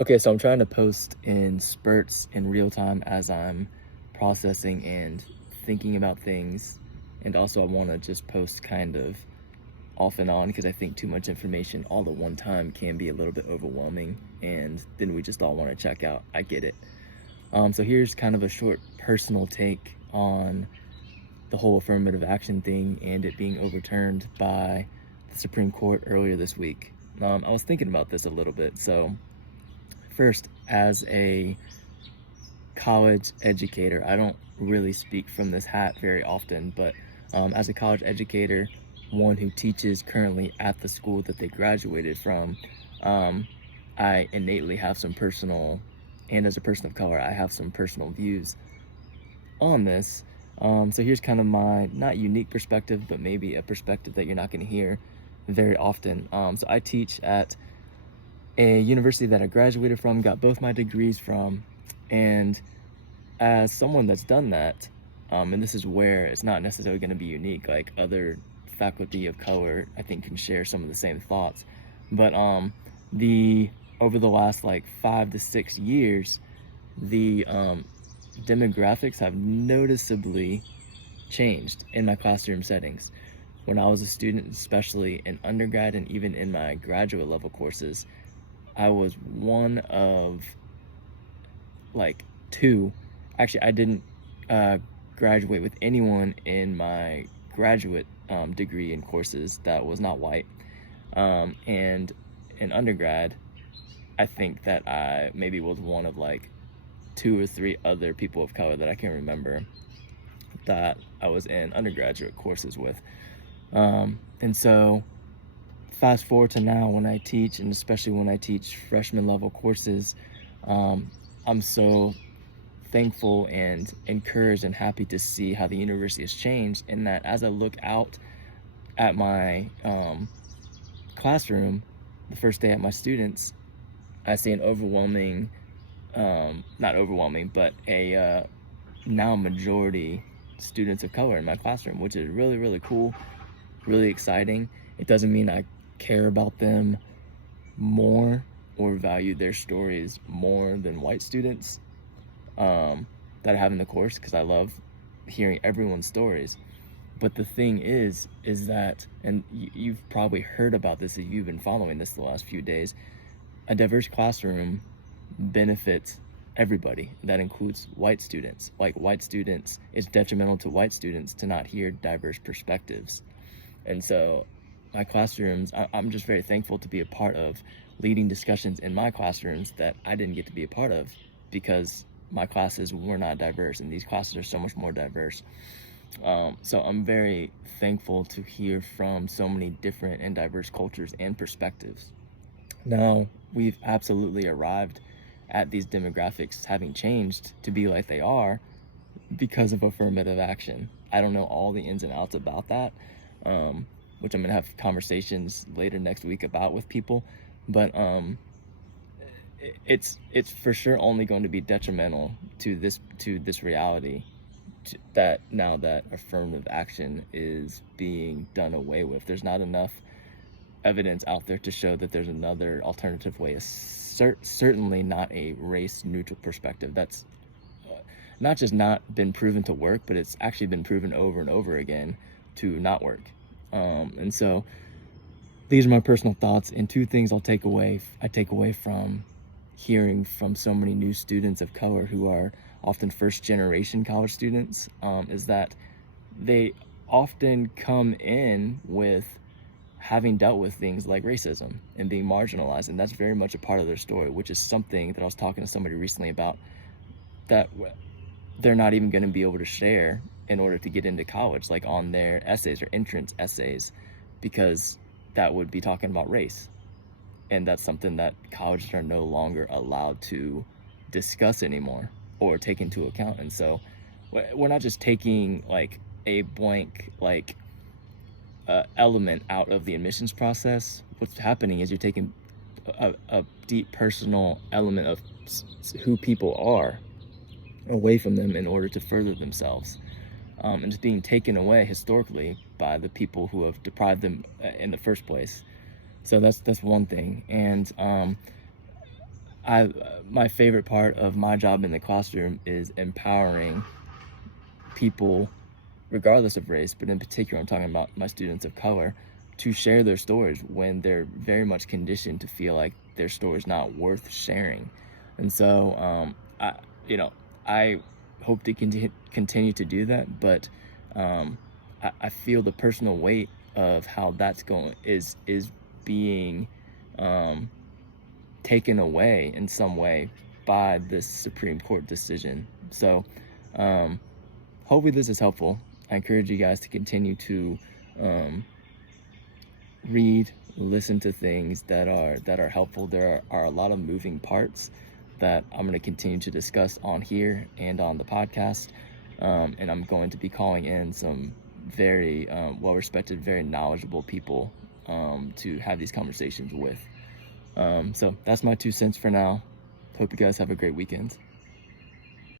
Okay, so I'm trying to post in spurts in real time as I'm processing and thinking about things. And also, I want to just post kind of off and on because I think too much information all at one time can be a little bit overwhelming. And then we just all want to check out. I get it. So here's kind of a short personal take on the whole affirmative action thing and it being overturned by the Supreme Court earlier this week. I was thinking about this a little bit. So, first, as a college educator, I don't really speak from this hat very often, but as a college educator, one who teaches currently at the school that they graduated from, I innately have some personal, and as a person of color, I have some personal views on this. So here's kind of my not unique perspective, but maybe a perspective that you're not going to hear very often. So I teach at a university that I graduated from, got both my degrees from, and as someone that's done that, and this is where it's not necessarily going to be unique, like other faculty of color, I think can share some of the same thoughts, but the over the last like 5 to 6 years, the demographics have noticeably changed in my classroom settings. When I was a student, especially in undergrad and even in my graduate level courses, I was one of like two. Actually, I didn't graduate with anyone in my graduate degree and courses that was not white. And in undergrad, I think that I maybe was one of like 2 or 3 other people of color that I can remember that I was in undergraduate courses with. And so fast forward to now when I teach, and especially when I teach freshman level courses, I'm so thankful and encouraged and happy to see how the university has changed, in that as I look out at my classroom the first day at my students, I see an overwhelming, not overwhelming, but a now majority students of color in my classroom, which is really, really cool, really exciting. It doesn't mean I care about them more or value their stories more than white students that I have in the course, because I love hearing everyone's stories. But the thing is that, and you've probably heard about this if you've been following this the last few days, a diverse classroom benefits everybody. That includes white students. Like, white students, it's detrimental to white students to not hear diverse perspectives. And so my classrooms, I'm just very thankful to be a part of leading discussions in my classrooms that I didn't get to be a part of because my classes were not diverse, and these classes are so much more diverse. So I'm very thankful to hear from so many different and diverse cultures and perspectives. Now, we've absolutely arrived at these demographics having changed to be like they are because of affirmative action. I don't know all the ins and outs about that, which I'm going to have conversations later next week about with people, but it's for sure only going to be detrimental to this reality, that now that affirmative action is being done away with. There's not enough evidence out there to show that there's another alternative way, certainly not a race neutral perspective that's not just not been proven to work, but it's actually been proven over and over again to not work. And so these are my personal thoughts, and 2 things I take away from hearing from so many new students of color who are often first generation college students, is that they often come in with having dealt with things like racism and being marginalized, and that's very much a part of their story, which is something that I was talking to somebody recently about, that they're not even going to be able to share in order to get into college, like on their essays or entrance essays, because that would be talking about race, and that's something that colleges are no longer allowed to discuss anymore or take into account. And so we're not just taking like a blank like element out of the admissions process. What's happening is you're taking a deep personal element of who people are away from them in order to further themselves, and it's being taken away historically by the people who have deprived them in the first place. So that's one thing. And my favorite part of my job in the classroom is empowering people, regardless of race, but in particular, I'm talking about my students of color, to share their stories when they're very much conditioned to feel like their story is not worth sharing. And so, I, you know, I hope to continue to do that, but I feel the personal weight of how that's going is being um, taken away in some way by this Supreme Court decision. So, um, hopefully, this is helpful. I encourage you guys to continue to um, read, listen to things that are helpful. There are a lot of moving parts that I'm going to continue to discuss on here and on the podcast, and I'm going to be calling in some very well-respected, very knowledgeable people to have these conversations with. So that's my 2 cents for now. Hope you guys have a great weekend.